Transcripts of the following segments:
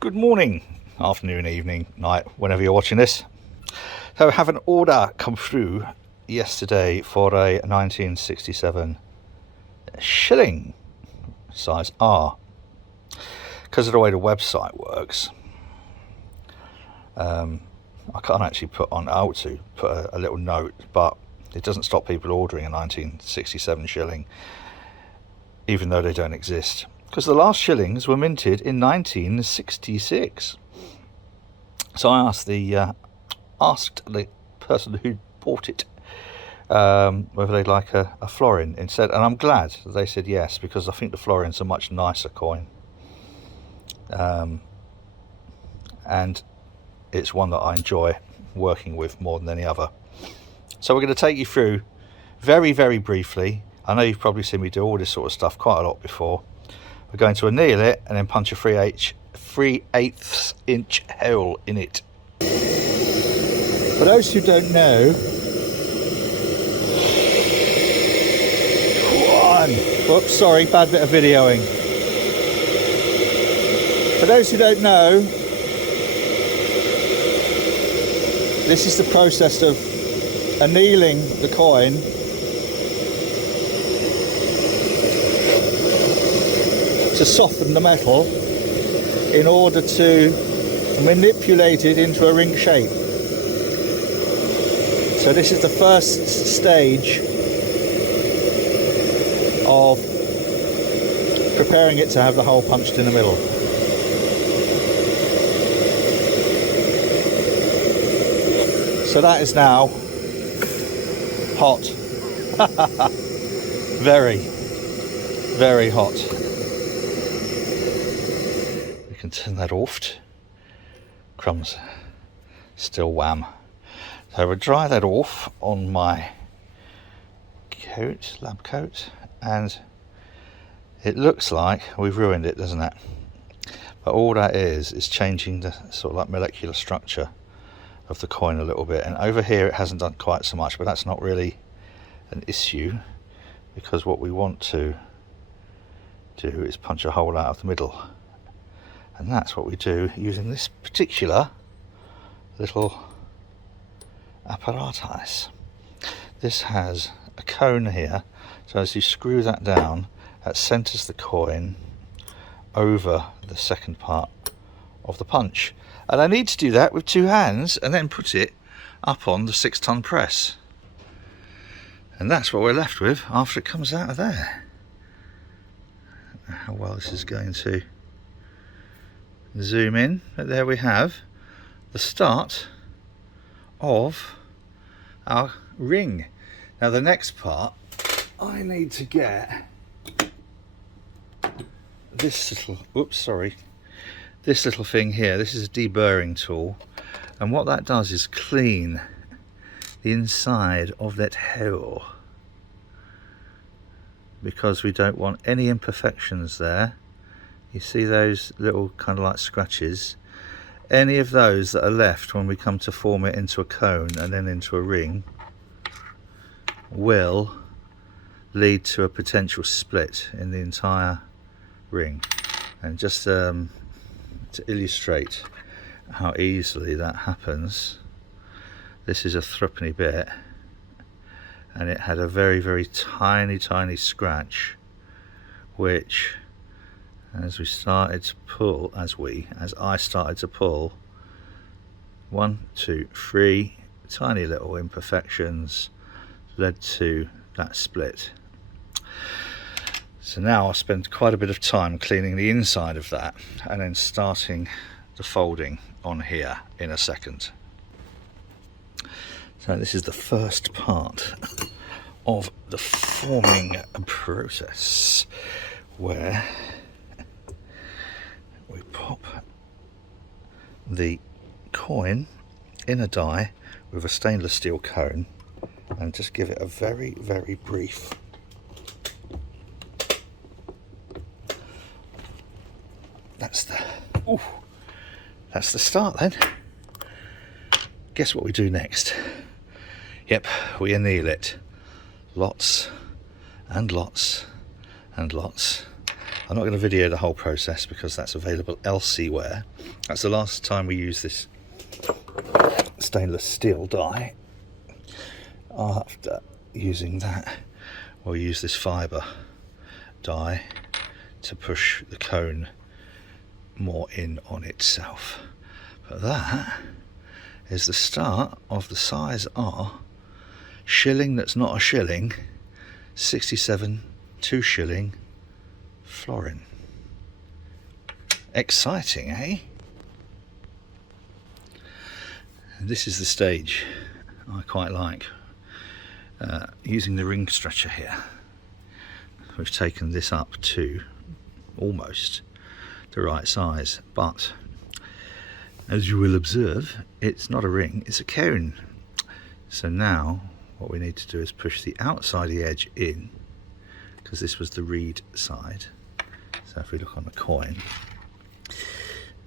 Good morning, afternoon, evening, night, whenever you're watching this. So I have an order come through yesterday for a 1967 shilling size R. Because of the way the website works, I can't actually put on out to put a little note, but it doesn't stop people ordering a 1967 shilling, even though they don't exist. Because the last shillings were minted in 1966. So I asked the person who bought it whether they'd like a florin instead, and I'm glad that they said yes, because I think the florin's a much nicer coin, and it's one that I enjoy working with more than any other. So we're going to take you through very, very briefly. I know you've probably seen me do all this sort of stuff quite a lot before. We're going to anneal it and then punch a 3/8 inch hole in it. For those who don't know, whoops, sorry, bad bit of videoing. For those who don't know, this is the process of annealing the coin to soften the metal in order to manipulate it into a ring shape. So this is the first stage of preparing it to have the hole punched in the middle. So that is now hot. Very, very hot. We can turn that off. Crumbs, still wham. So we'll dry that off on my coat, lab coat, and it looks like we've ruined it, doesn't it? But all that is changing the sort of like molecular structure of the coin a little bit, and over here it hasn't done quite so much, but that's not really an issue, because what we want to do is punch a hole out of the middle, and that's what we do using this particular little apparatus. This has a cone here, so as you screw that down, that centers the coin over the second part of the punch. And I need to do that with two hands and then put it up on the 6-ton press. And that's what we're left with after it comes out of there. I don't know how well this is going to zoom in, but there we have the start of our ring. Now the next part, I need to get this little, this little thing here. This is a deburring tool, and what that does is clean the inside of that hole, because we don't want any imperfections there. You see those little kind of like scratches? Any of those that are left when we come to form it into a cone and then into a ring will lead to a potential split in the entire ring. And just to illustrate how easily that happens, this is a threepenny bit, and it had a very, very tiny scratch, which as I started to pull, as I started to pull, 1, 2, 3 tiny little imperfections led to that split. So now I spent quite a bit of time cleaning the inside of that and then starting the folding on here in a second. So this is the first part of the forming process, where we pop the coin in a die with a stainless steel cone and just give it a very, very brief that's the start then. Guess what we do next? Yep, we anneal it. Lots and lots and lots I'm not going to video the whole process because that's available elsewhere. That's the last time we use this stainless steel die. After using that, we'll use this fibre die to push the cone more in on itself. But that is the start of the size R shilling that's not a shilling, 67 2 shilling florin. Exciting, eh? And this is the stage I quite like. Using the ring stretcher here, we've taken this up to almost the right size, but as you will observe, it's not a ring, it's a cone. So now what we need to do is push the outside of the edge in, because this was the reed side. So if we look on the coin,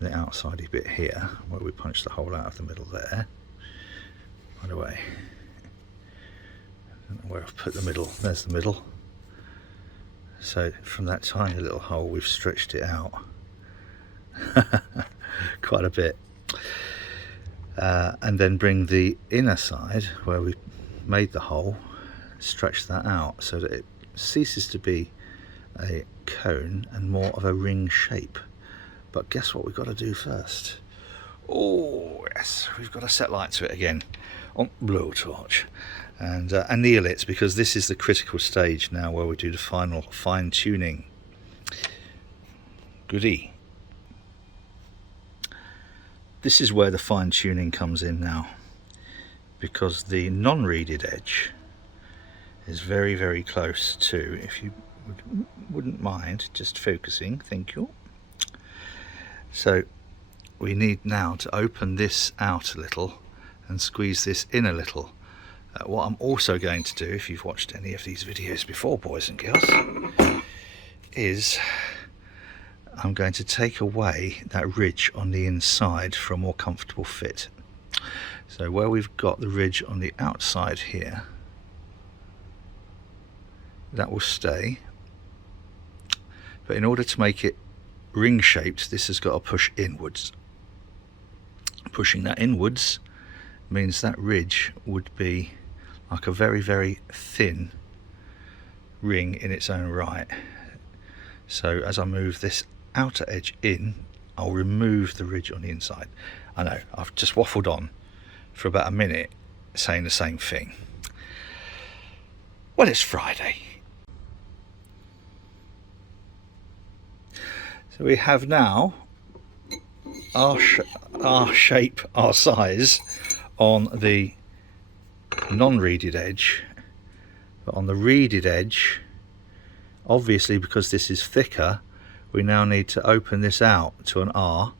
the outside bit here, where we punch the hole out of the middle there. By the way, I don't know where I've put the middle, there's the middle. So from that tiny little hole we've stretched it out quite a bit. And then bring the inner side where we made the hole, stretch that out so that it ceases to be a cone and more of a ring shape. But guess what we've got to do first? Oh yes, we've got to set light to it again on blowtorch and anneal it, because this is the critical stage now where we do the final fine tuning. Goody. This is where the fine tuning comes in now, because the non-reeded edge is very, very close to, if you wouldn't mind just focusing, thank you. So we need now to open this out a little and squeeze this in a little. What I'm also going to do, if you've watched any of these videos before, boys and girls, is I'm going to take away that ridge on the inside for a more comfortable fit. So where we've got the ridge on the outside here, that will stay. But in order to make it ring shaped, this has got to push inwards. Pushing that inwards means that ridge would be like a very, very thin ring in its own right. So as I move this outer edge in, I'll remove the ridge on the inside. I know, I've just waffled on for about a minute saying the same thing. Well, it's Friday. So we have now our shape, our size on the non-reeded edge, but on the reeded edge, obviously because this is thicker, we now need to open this out to an R,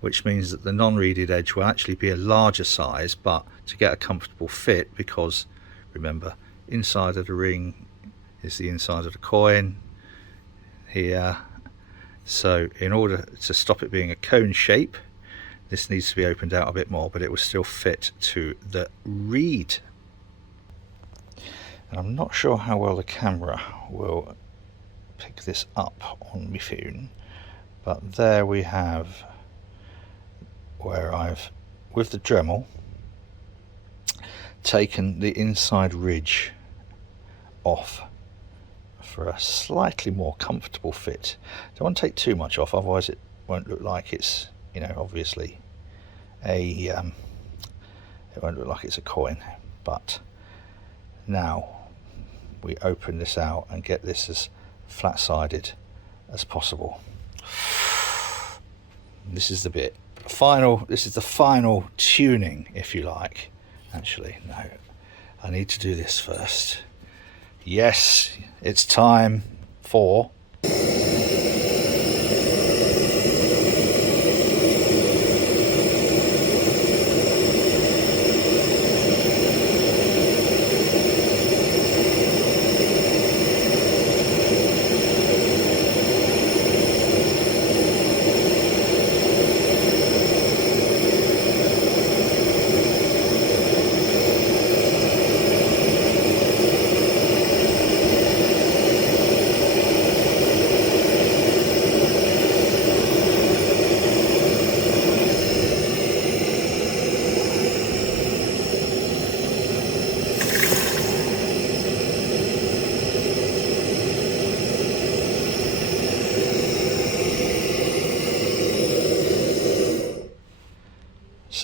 which means that the non-reeded edge will actually be a larger size, but to get a comfortable fit, because remember, inside of the ring is the inside of the coin here. So in order to stop it being a cone shape, this needs to be opened out a bit more, but it will still fit to the reed. And I'm not sure how well the camera will pick this up on my phone, but there we have where I've, with the Dremel, taken the inside ridge off for a slightly more comfortable fit. Don't want to take too much off, otherwise it won't look like it's, you know, obviously a it won't look like it's a coin. But now we open this out and get this as flat-sided as possible. This is the bit final, this is the final tuning, if you like. Actually, no, I need to do this first. Yes, it's time for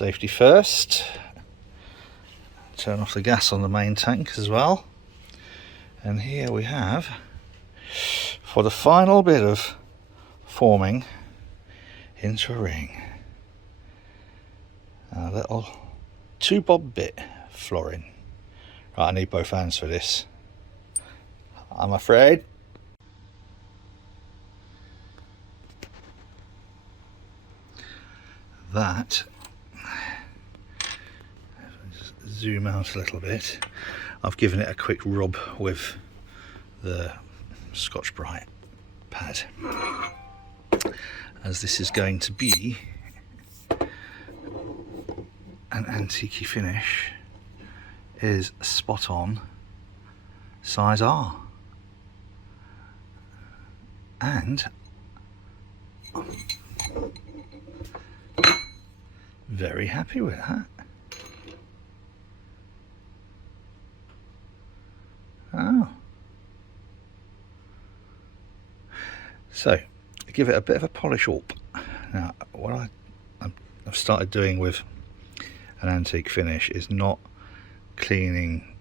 Safety first. Turn off the gas on the main tank as well. And here we have, for the final bit of forming into a ring, a little 2-bob bit Florin. Right, I need both hands for this, I'm afraid. That, just zoom out a little bit, I've given it a quick rub with the Scotch-Brite pad, as this is going to be an antique finish, is spot on size R, and very happy with that. Oh, so give it a bit of a polish up. Now what I've started doing with an antique finish is not cleaning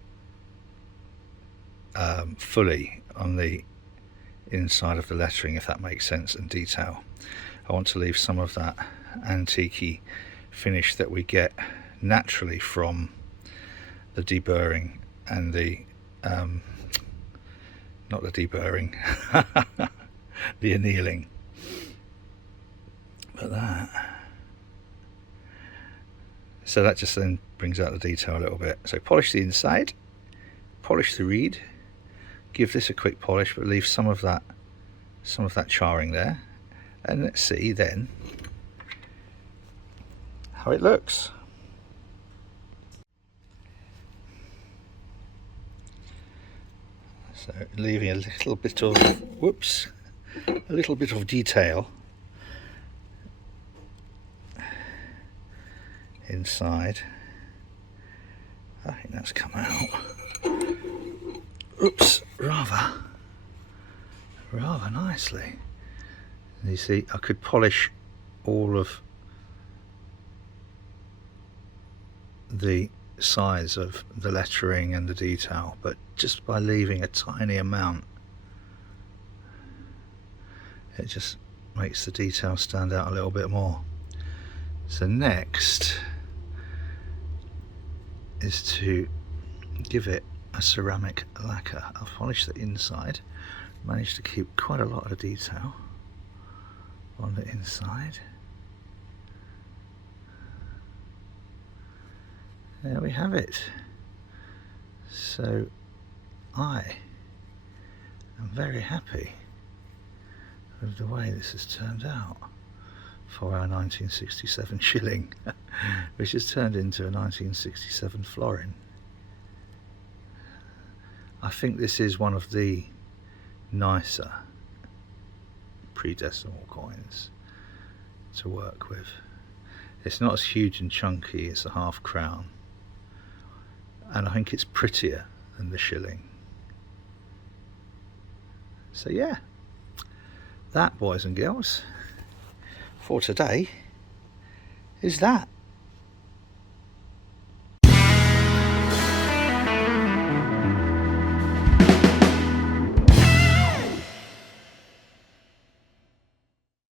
fully on the inside of the lettering, if that makes sense, and detail. I want to leave some of that antique finish that we get naturally from the deburring and the not the deburring, the annealing, but that. So that just then brings out the detail a little bit. So polish the inside, polish the reed, give this a quick polish, but leave some of that charring there, and let's see then how it looks. So leaving a little bit of, whoops, a little bit of detail inside. I think that's come out, oops, rather nicely. You see, I could polish all of the size of the lettering and the detail, but just by leaving a tiny amount, it just makes the detail stand out a little bit more. So next is to give it a ceramic lacquer. I'll polish the inside, managed to keep quite a lot of the detail on the inside. There we have it. So I am very happy with the way this has turned out for our 1967 shilling, which has turned into a 1967 florin. I think this is one of the nicer pre-decimal coins to work with. It's not as huge and chunky as the half crown, and I think it's prettier than the shilling. So yeah, that, boys and girls, for today is that.